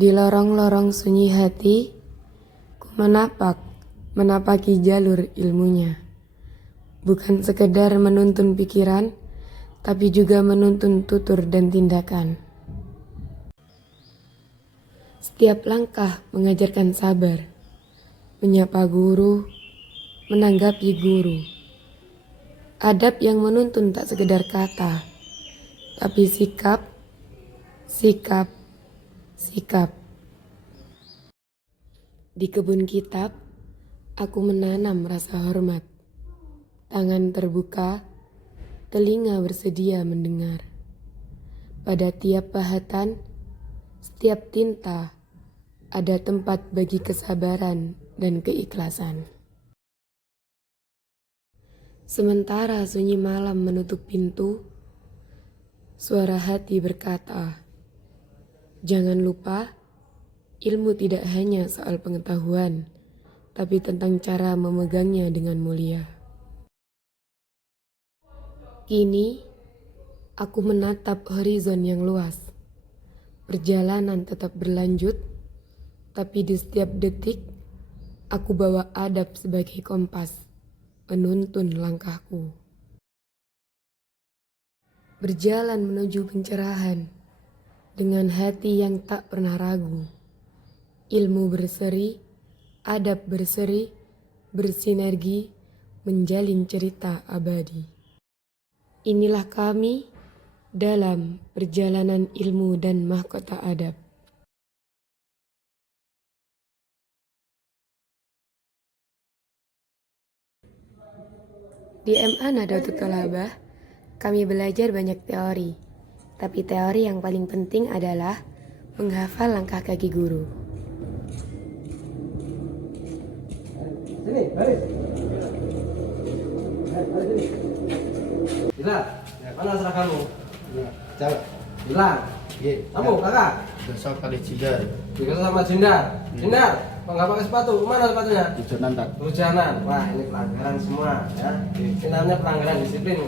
Di lorong-lorong sunyi hati, ku menapaki jalur ilmunya. Bukan sekedar menuntun pikiran, tapi juga menuntun tutur dan tindakan. Setiap langkah mengajarkan sabar, menyapa guru, menanggapi guru. Adab yang menuntun tak sekedar kata, tapi sikap. Di kebun kitab, aku menanam rasa hormat. Tangan terbuka, telinga bersedia mendengar. Pada tiap pahatan, setiap tinta, ada tempat bagi kesabaran dan keikhlasan. Sementara sunyi malam menutup pintu, suara hati berkata, jangan lupa, ilmu tidak hanya soal pengetahuan, tapi tentang cara memegangnya dengan mulia. Kini, aku menatap horizon yang luas. Perjalanan tetap berlanjut, tapi di setiap detik, aku bawa adab sebagai kompas, menuntun langkahku. Berjalan menuju pencerahan, dengan hati yang tak pernah ragu. Ilmu berseri, adab berseri, bersinergi, menjalin cerita abadi. Inilah kami dalam perjalanan ilmu dan mahkota adab. Di MA Nahdlatul Thalabah, kami belajar banyak teori, tapi teori yang paling penting adalah menghafal langkah kaki guru. Sini, baris. Sini. Hilang. Mana seragam kamu? Jalan. Hilang. Iya. Kamu, kakak? Besok kali Cindar. Dikasih sama Jindar. Jindar, kok nggak pakai sepatu? Mana sepatunya? Hujanan tak? Hujanan. Wah, ini pelanggaran semua ya. Ini namanya pelanggaran disiplin.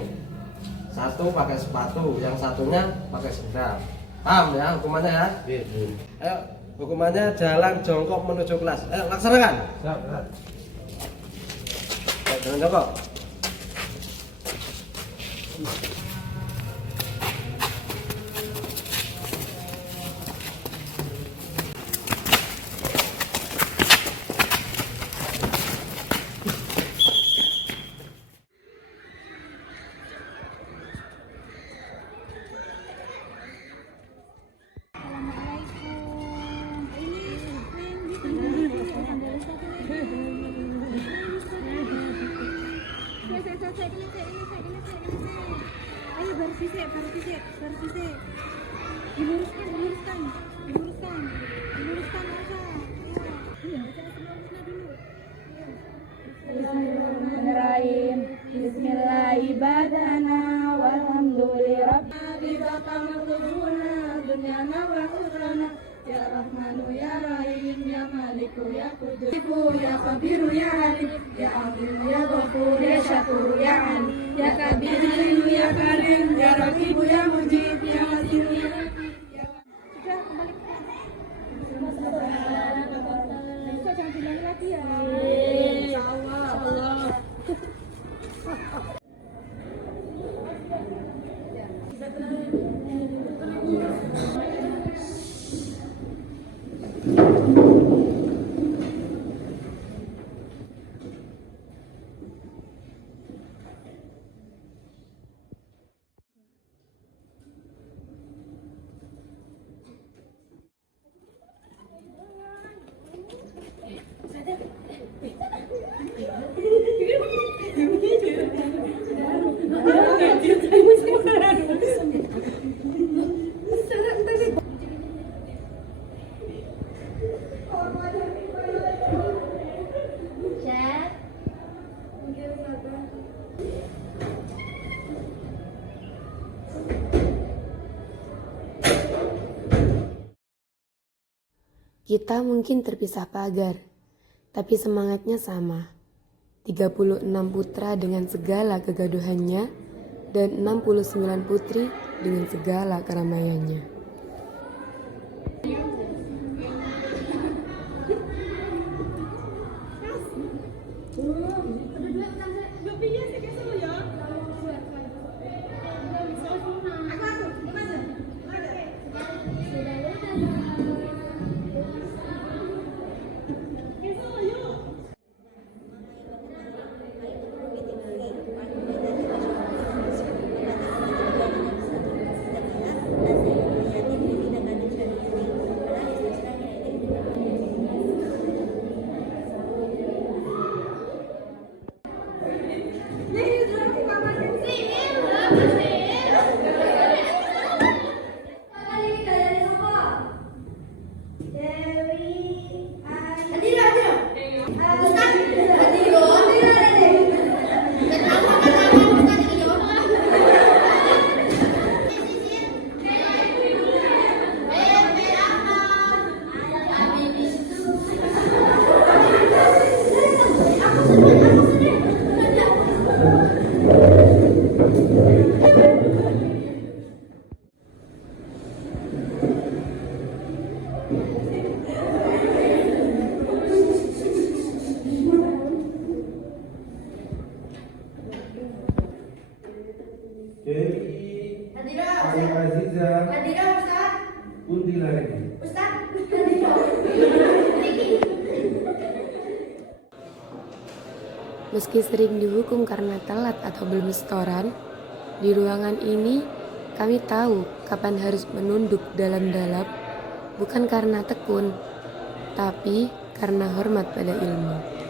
Satu pakai sepatu, yang satunya pakai sendal. Paham ya hukumannya ya? Iya. Ayo, hukumannya jalan jongkok menuju kelas. Ayo, laksanakan. Siap. Ayo, jalan jongkok. Ayo baru fisik. Diluruskan masa. Bismillahirrahmanirrahim. Bismillahirrahmanirrahim. Walhamdulillah. Ridaka matlubuna dunyana wa ukhrana. Ya Rahmanu ya Rahim ya Maliku ya Qudus ya Kabiru ya Alim ya Azimu ya Ghafur ya Syakur ya Ali ya Kabiru ya Karim ya Raqibu ya Mujib ya Azimu ya sudah kembali ke bisa jangan diulangi lagi ya. Insyaallah. Kita mungkin terpisah pagar, tapi semangatnya sama. 36 putra dengan segala kegaduhannya, dan 69 putri dengan segala keramaiannya. Dewi Aziza Kunti lagi. Meski sering dihukum karena telat atau belum setoran, di ruangan ini kami tahu kapan harus menunduk dalam-dalam, bukan karena tekun, tapi karena hormat pada ilmu.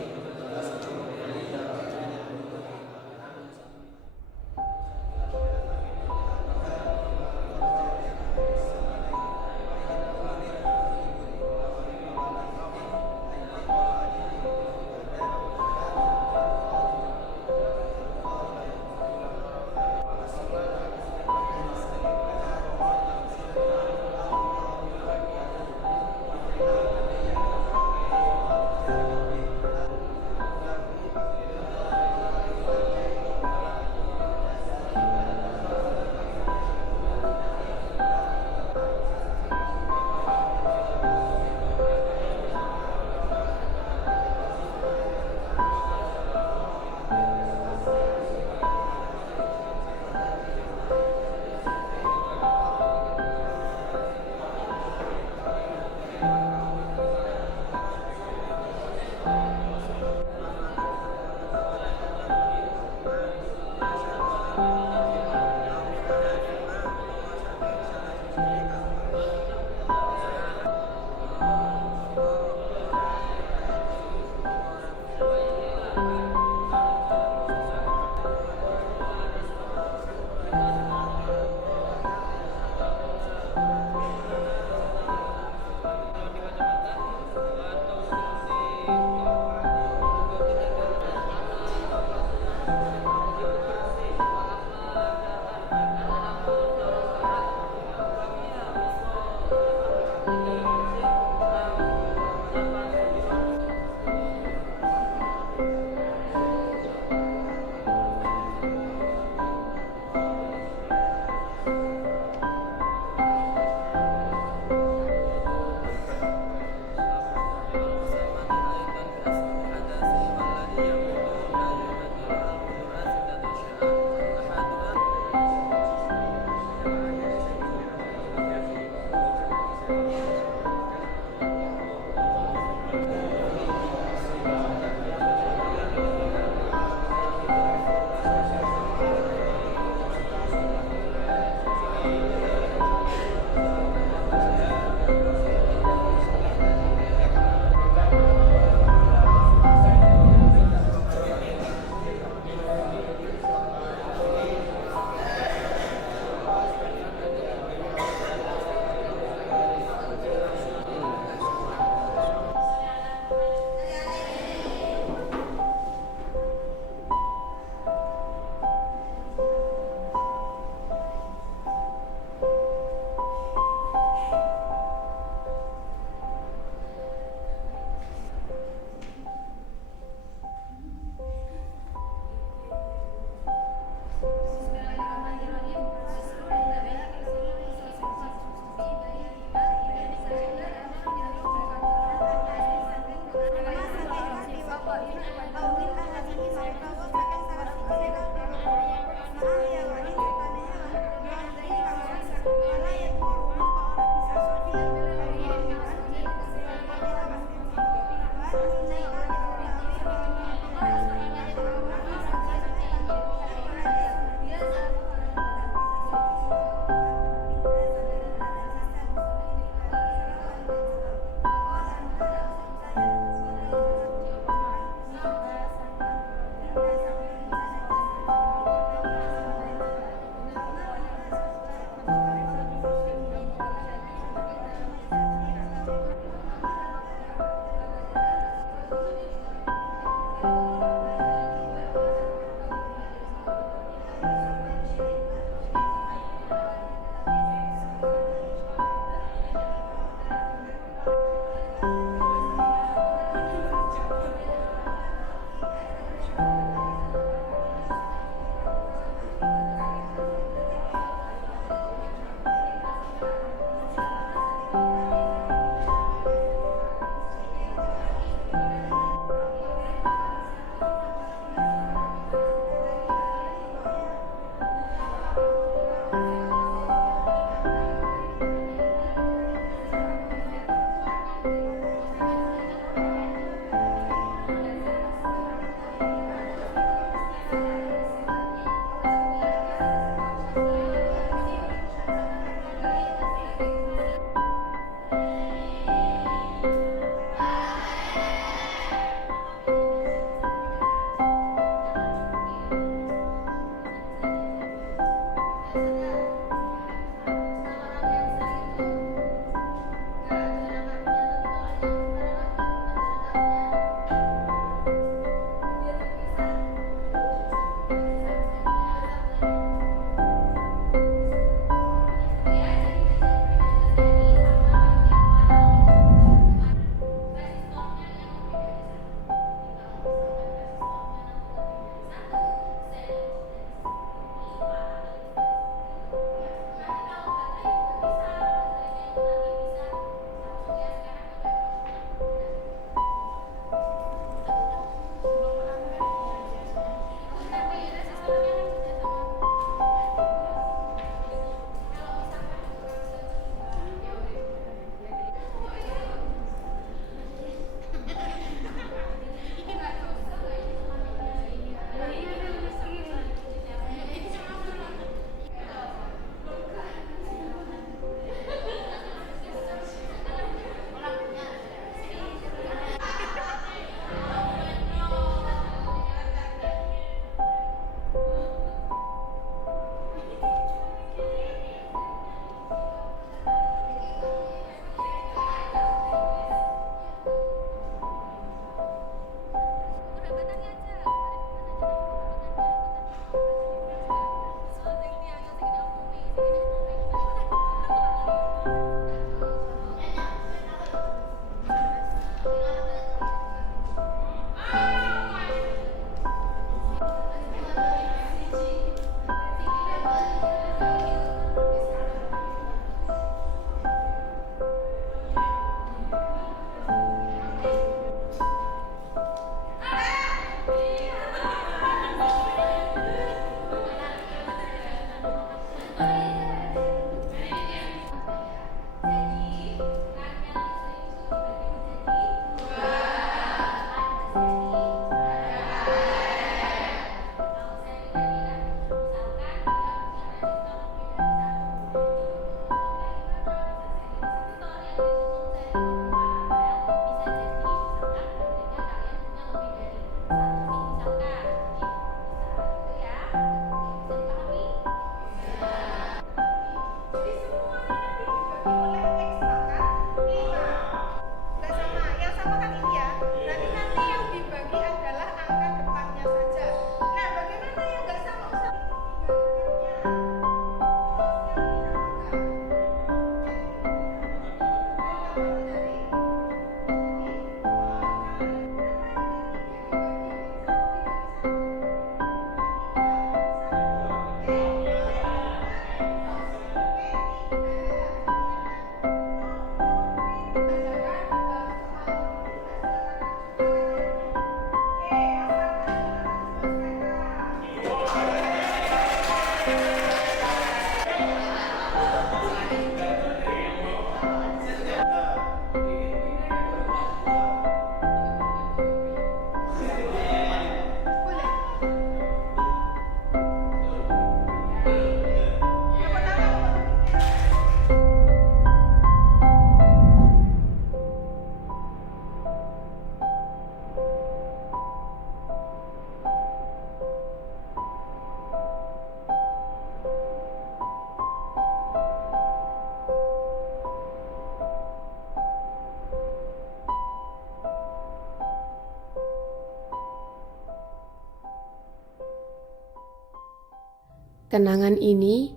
Kenangan ini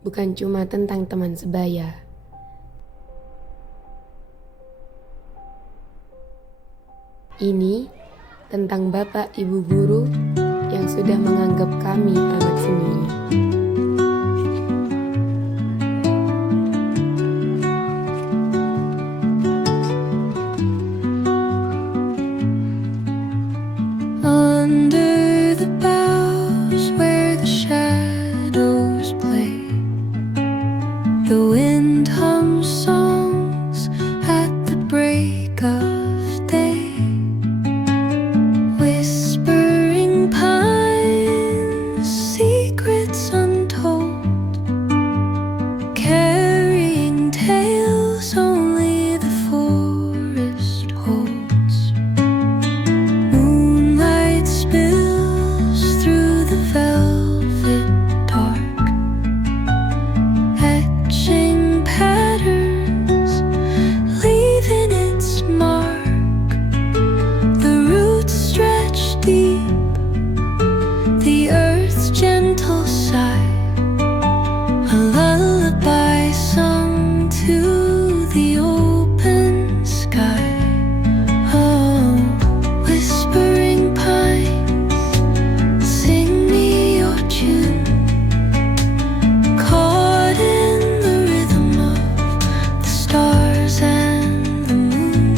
bukan cuma tentang teman sebaya. Ini tentang bapak ibu guru yang sudah menganggap kami anak sendiri. Under the boughs where the shadows play, the wind hums songs at the break of day. Whispering pines, secrets untold, carrying tales only the forest holds. Moonlight spills through the velvet dark, etching patterns, leaving its mark. The roots stretch deep, the earth's gentle sigh, a lullaby sung to the open sky. Oh, whispering pines, sing me your tune, caught in the rhythm of the stars and the moon.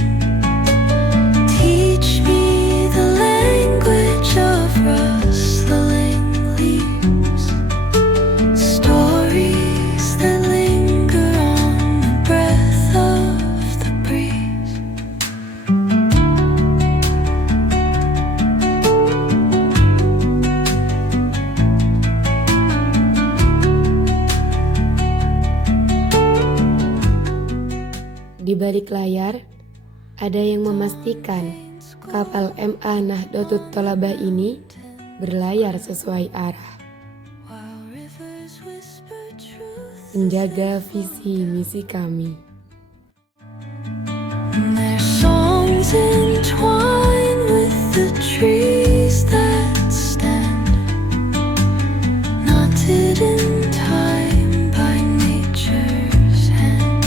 Teach me the language of rustling leaves, stories that linger on the breath of the breeze. Di balik layar, ada yang memastikan kapal MA Nahdlatul Thalabah ini berlayar sesuai arah, While rivers whisper truth, menjaga visi misi kami. and their songs entwine with the trees that stand, knotted in time by nature's hand.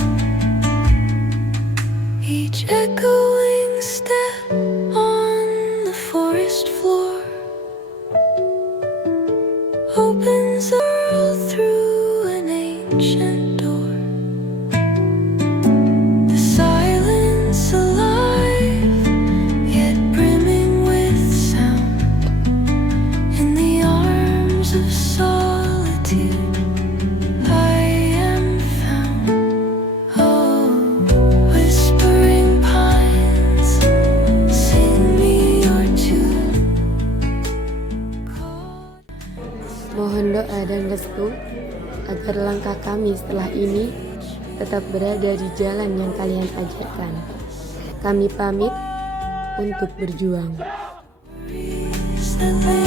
Each echoing step on the forest floor opens a world through an ancient door. The silence alive, yet brimming with sound. In the arms of solitude, I am found. Oh, whispering pines, sing me your tune. Mohon doa dan restu agar langkah kami setelah ini tetap berada di jalan yang kalian ajarkan. Kami pamit untuk berjuang. That